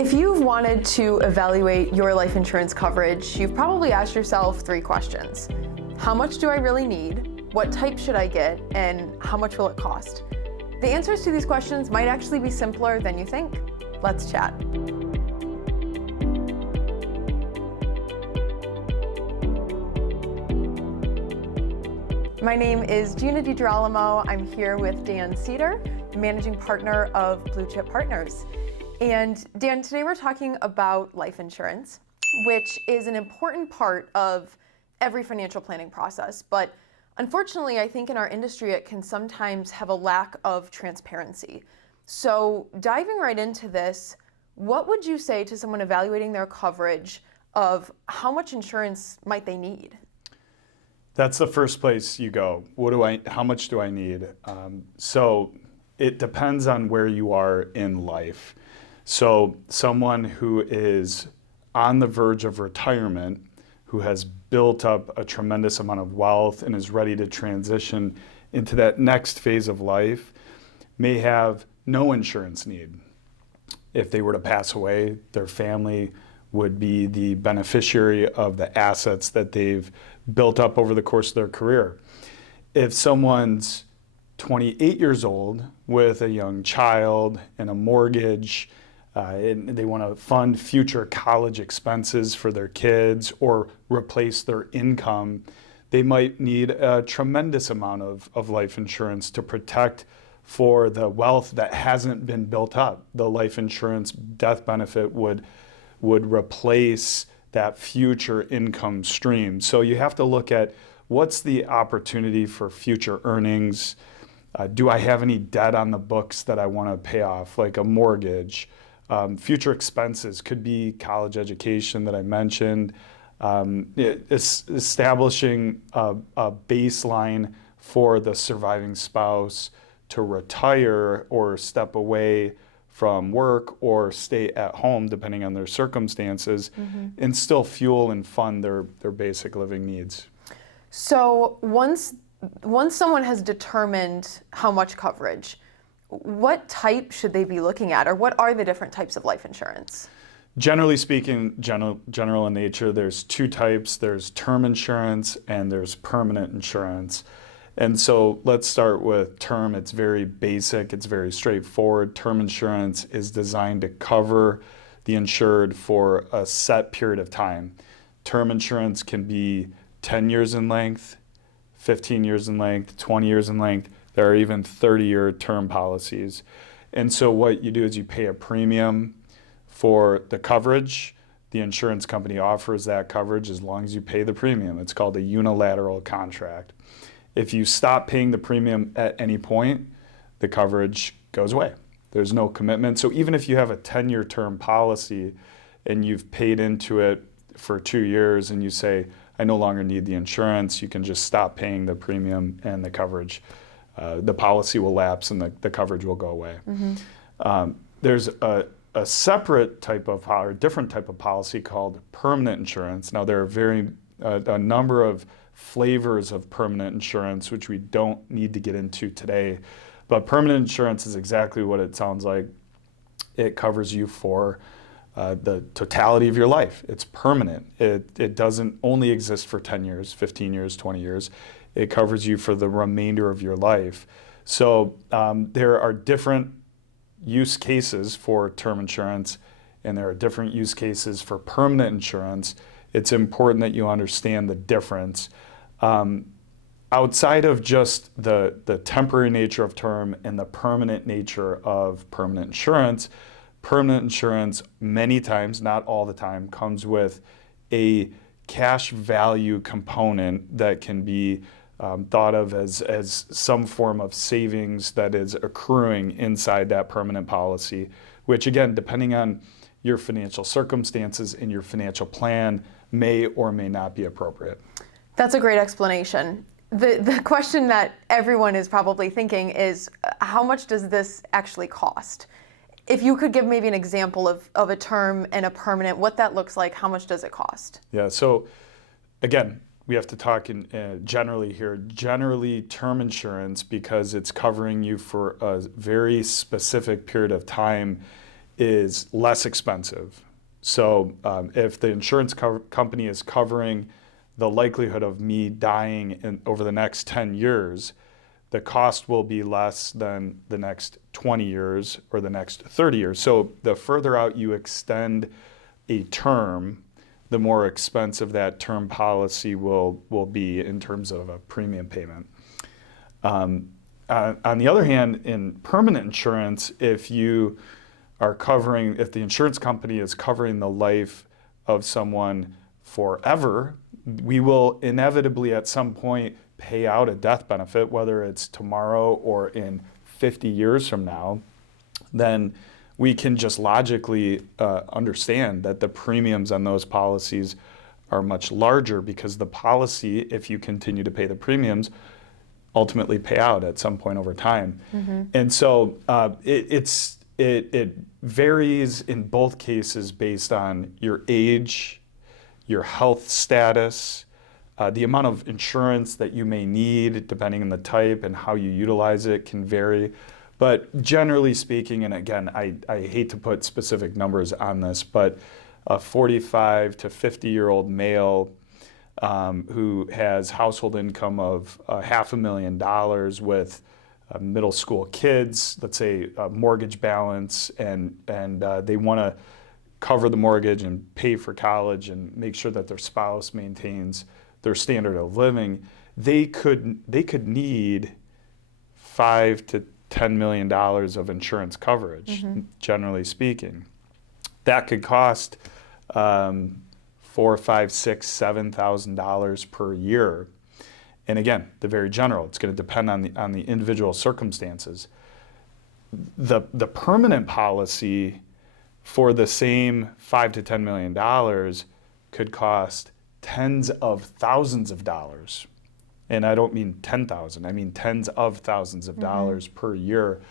If you've wanted to evaluate your life insurance coverage, you've probably asked yourself 3 questions. How much do I really need? What type should I get? And how much will it cost? The answers to these questions might actually be simpler than you think. Let's chat. My name is Gina DiGirolamo. I'm here with Dan Seder, managing partner of Blue Chip Partners. And Dan, today we're talking about life insurance, which is an important part of every financial planning process. But unfortunately, I think in our industry, it can sometimes have a lack of transparency. So diving right into this, what would you say to someone evaluating their coverage of how much insurance might they need? That's the first place you go. How much do I need? So it depends on where you are in life. So someone who is on the verge of retirement, who has built up a tremendous amount of wealth and is ready to transition into that next phase of life, may have no insurance need. If they were to pass away, their family would be the beneficiary of the assets that they've built up over the course of their career. If someone's 28 years old with a young child and a mortgage, and they want to fund future college expenses for their kids or replace their income, they might need a tremendous amount of life insurance to protect for the wealth that hasn't been built up. The life insurance death benefit would replace that future income stream. So you have to look at what's the opportunity for future earnings. Do I have any debt on the books that I want to pay off, like a mortgage? Future expenses could be college education that I mentioned. Establishing a baseline for the surviving spouse to retire or step away from work or stay at home, depending on their circumstances, and still fuel and fund their basic living needs. So once someone has determined how much coverage, what type should they be looking at, or what are the different types of life insurance? Generally speaking, general in nature, there's 2 types. There's term insurance and there's permanent insurance. And so let's start with term. It's very basic. It's very straightforward. Term insurance is designed to cover the insured for a set period of time. Term insurance can be 10 years in length, 15 years in length, 20 years in length. There are even 30-year term policies. And so what you do is you pay a premium for the coverage. The insurance company offers that coverage as long as you pay the premium. It's called a unilateral contract. If you stop paying the premium at any point, the coverage goes away. There's no commitment. So even if you have a 10-year term policy and you've paid into it for 2 years and you say, I no longer need the insurance, you can just stop paying the premium and the coverage. The policy will lapse and the coverage will go away. There's a separate type of, or different type of policy called permanent insurance. Now there are a number of flavors of permanent insurance, which we don't need to get into today. But permanent insurance is exactly what it sounds like. It covers you for the totality of your life. It's permanent. It doesn't only exist for 10 years, 15 years, 20 years. It covers you for the remainder of your life. So there are different use cases for term insurance, and there are different use cases for permanent insurance. It's important that you understand the difference. Outside of just the temporary nature of term and the permanent nature of permanent insurance many times, not all the time, comes with a cash value component that can be thought of as some form of savings that is accruing inside that permanent policy, which again, depending on your financial circumstances and your financial plan, may or may not be appropriate. That's a great explanation. The question that everyone is probably thinking is, how much does this actually cost? If you could give maybe an example of a term and a permanent, what that looks like, how much does it cost? Yeah, so again, we have to talk generally here. Generally, term insurance, because it's covering you for a very specific period of time, is less expensive. So if the insurance company is covering the likelihood of me dying over the next 10 years, the cost will be less than the next 20 years or the next 30 years. So the further out you extend a term, the more expensive that term policy will be in terms of a premium payment. On the other hand, in permanent insurance, if the insurance company is covering the life of someone forever, we will inevitably at some point pay out a death benefit, whether it's tomorrow or in 50 years from now. Then we can just logically understand that the premiums on those policies are much larger because the policy, if you continue to pay the premiums, ultimately pay out at some point over time. Mm-hmm. And so it varies in both cases based on your age, your health status, the amount of insurance that you may need, depending on the type and how you utilize it, can vary. But generally speaking, and again, I hate to put specific numbers on this, but a 45 to 50-year-old male who has household income of $500,000 with middle school kids, let's say a mortgage balance, and they want to cover the mortgage and pay for college and make sure that their spouse maintains their standard of living, they could need $5 to $10 million of insurance coverage, mm-hmm. generally speaking. That could cost $4,000, $5,000, $6,000, $7,000 per year. And again, the very general. It's going to depend on the individual circumstances. The permanent policy for the same $5 to $10 million could cost tens of thousands of dollars. And I don't mean 10,000, I mean tens of thousands of dollars mm-hmm. per year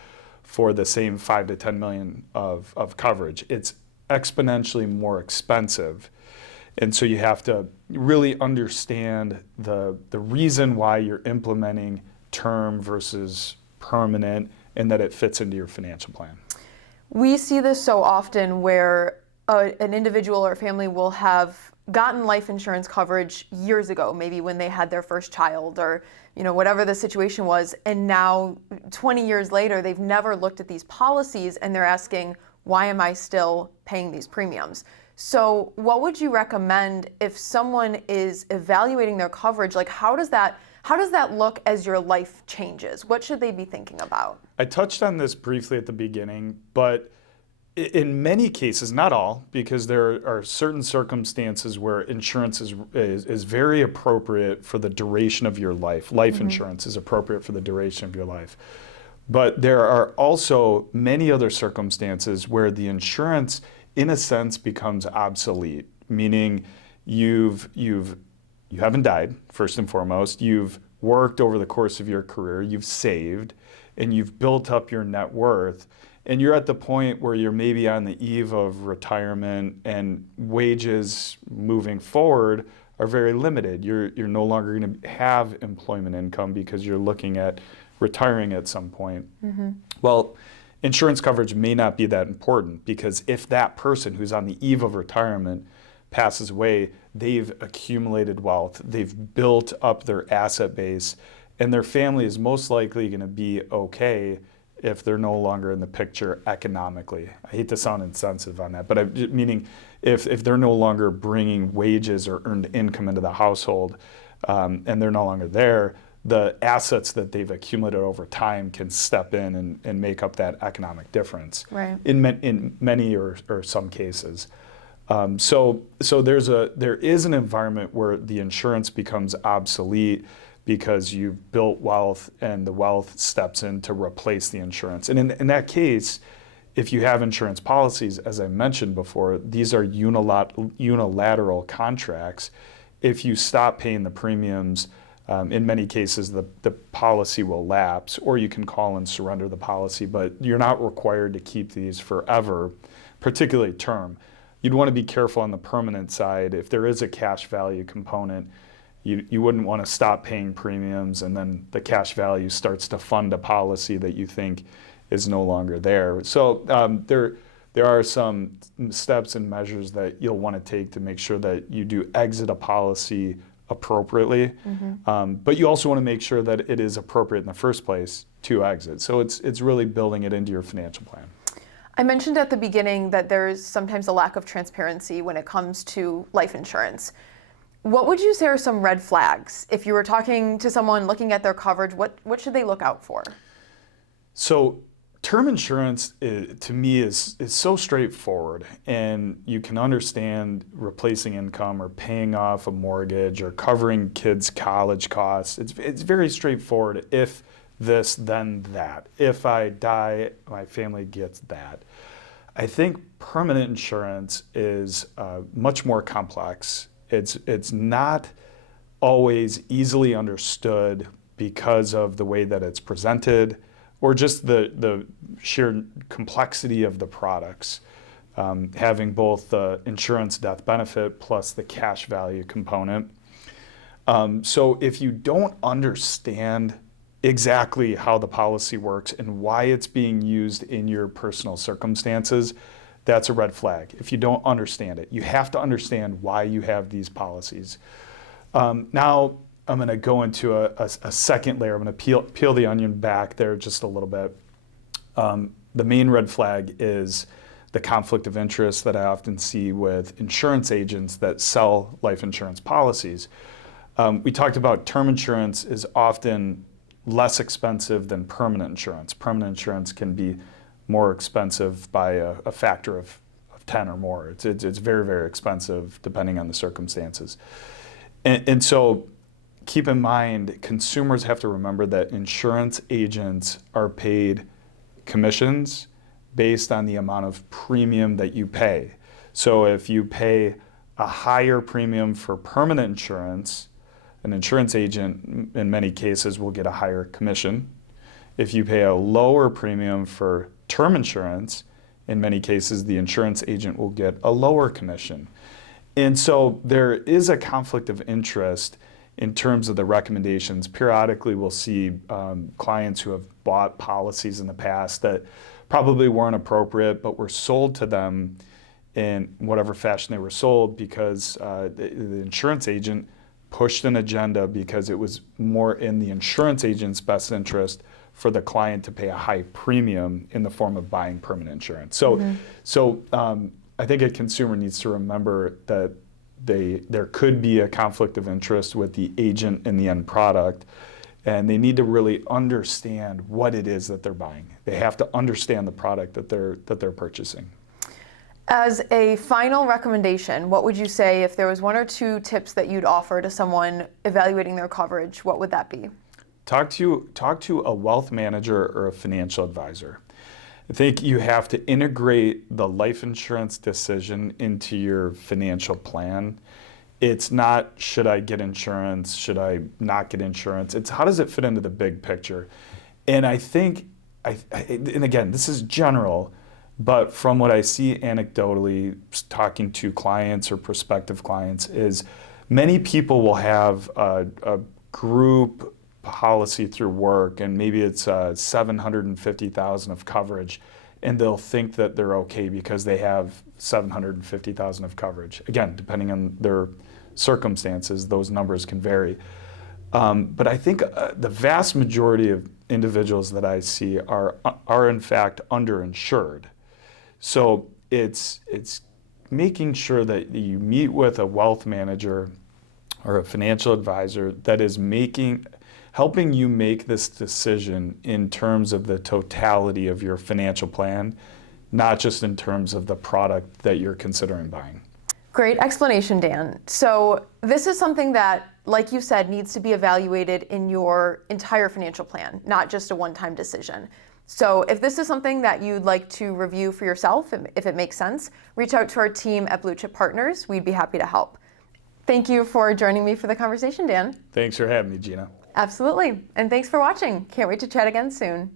for the same 5 to 10 million of coverage. It's exponentially more expensive. And so you have to really understand the reason why you're implementing term versus permanent and that it fits into your financial plan. We see this so often where an individual or family will have gotten life insurance coverage years ago, maybe when they had their first child or whatever the situation was, and now 20 years later they've never looked at these policies and they're asking, why am I still paying these premiums? So what would you recommend if someone is evaluating their coverage? Like how does that look as your life changes? What should they be thinking about? I touched on this briefly at the beginning, but in many cases, not all, because there are certain circumstances where insurance is very appropriate for the duration of your life. Life mm-hmm. insurance is appropriate for the duration of your life. But there are also many other circumstances where the insurance, in a sense, becomes obsolete, meaning you haven't died, first and foremost. You've worked over the course of your career, you've saved, and you've built up your net worth. And you're at the point where you're maybe on the eve of retirement and wages moving forward are very limited. You're no longer going to have employment income because you're looking at retiring at some point. Mm-hmm. Well, insurance coverage may not be that important because if that person who's on the eve of retirement passes away, they've accumulated wealth, they've built up their asset base, and their family is most likely going to be okay if they're no longer in the picture economically. I hate to sound insensitive on that, but meaning if they're no longer bringing wages or earned income into the household and they're no longer there, the assets that they've accumulated over time can step in and make up that economic difference. Right. In many or some cases. So there is an environment where the insurance becomes obsolete because you've built wealth and the wealth steps in to replace the insurance. And in that case, if you have insurance policies, as I mentioned before, these are unilateral contracts. If you stop paying the premiums, in many cases the policy will lapse, or you can call and surrender the policy, but you're not required to keep these forever, particularly term. You'd want to be careful on the permanent side. If there is a cash value component, you wouldn't want to stop paying premiums and then the cash value starts to fund a policy that you think is no longer there. So there are some steps and measures that you'll want to take to make sure that you do exit a policy appropriately. But you also want to make sure that it is appropriate in the first place to exit. So it's really building it into your financial plan. I mentioned at the beginning that there's sometimes a lack of transparency when it comes to life insurance. What would you say are some red flags? If you were talking to someone looking at their coverage, what should they look out for? So term insurance, to me, is so straightforward, and you can understand replacing income or paying off a mortgage or covering kids' college costs. It's very straightforward. If this, then that. If I die, my family gets that. I think permanent insurance is much more complex. It's not always easily understood because of the way that it's presented, or just the sheer complexity of the products, having both the insurance death benefit plus the cash value component. So if you don't understand exactly how the policy works and why it's being used in your personal circumstances, that's a red flag. If you don't understand it, you have to understand why you have these policies. Now, I'm going to go into a second layer. I'm going to peel the onion back there just a little bit. The main red flag is the conflict of interest that I often see with insurance agents that sell life insurance policies. We talked about term insurance is often less expensive than permanent insurance. Permanent insurance can be more expensive by a factor of 10 or more. It's very, very expensive depending on the circumstances. And so keep in mind, consumers have to remember that insurance agents are paid commissions based on the amount of premium that you pay. So if you pay a higher premium for permanent insurance, an insurance agent in many cases will get a higher commission. If you pay a lower premium for term insurance, in many cases the insurance agent will get a lower commission. And so there is a conflict of interest in terms of the recommendations. Periodically we'll see clients who have bought policies in the past that probably weren't appropriate, but were sold to them in whatever fashion they were sold because the insurance agent pushed an agenda because it was more in the insurance agent's best interest for the client to pay a high premium in the form of buying permanent insurance. So I think a consumer needs to remember that there could be a conflict of interest with the agent and the end product, and they need to really understand what it is that they're buying. They have to understand the product that they're purchasing. As a final recommendation, what would you say if there was one or two tips that you'd offer to someone evaluating their coverage? What would that be? Talk to a wealth manager or a financial advisor. I think you have to integrate the life insurance decision into your financial plan. It's not, should I get insurance? Should I not get insurance? It's how does it fit into the big picture? And I think, and again, this is general, but from what I see anecdotally, talking to clients or prospective clients, is many people will have a group policy through work, and maybe it's $750,000 of coverage, and they'll think that they're okay because they have $750,000 of coverage. Again, depending on their circumstances, those numbers can vary. But I think the vast majority of individuals that I see are in fact underinsured. So it's making sure that you meet with a wealth manager or a financial advisor that is helping you make this decision in terms of the totality of your financial plan, not just in terms of the product that you're considering buying. Great explanation, Dan. So this is something that, like you said, needs to be evaluated in your entire financial plan, not just a one-time decision. So if this is something that you'd like to review for yourself, if it makes sense, reach out to our team at Blue Chip Partners. We'd be happy to help. Thank you for joining me for the conversation, Dan. Thanks for having me, Gina. Absolutely. And thanks for watching. Can't wait to chat again soon.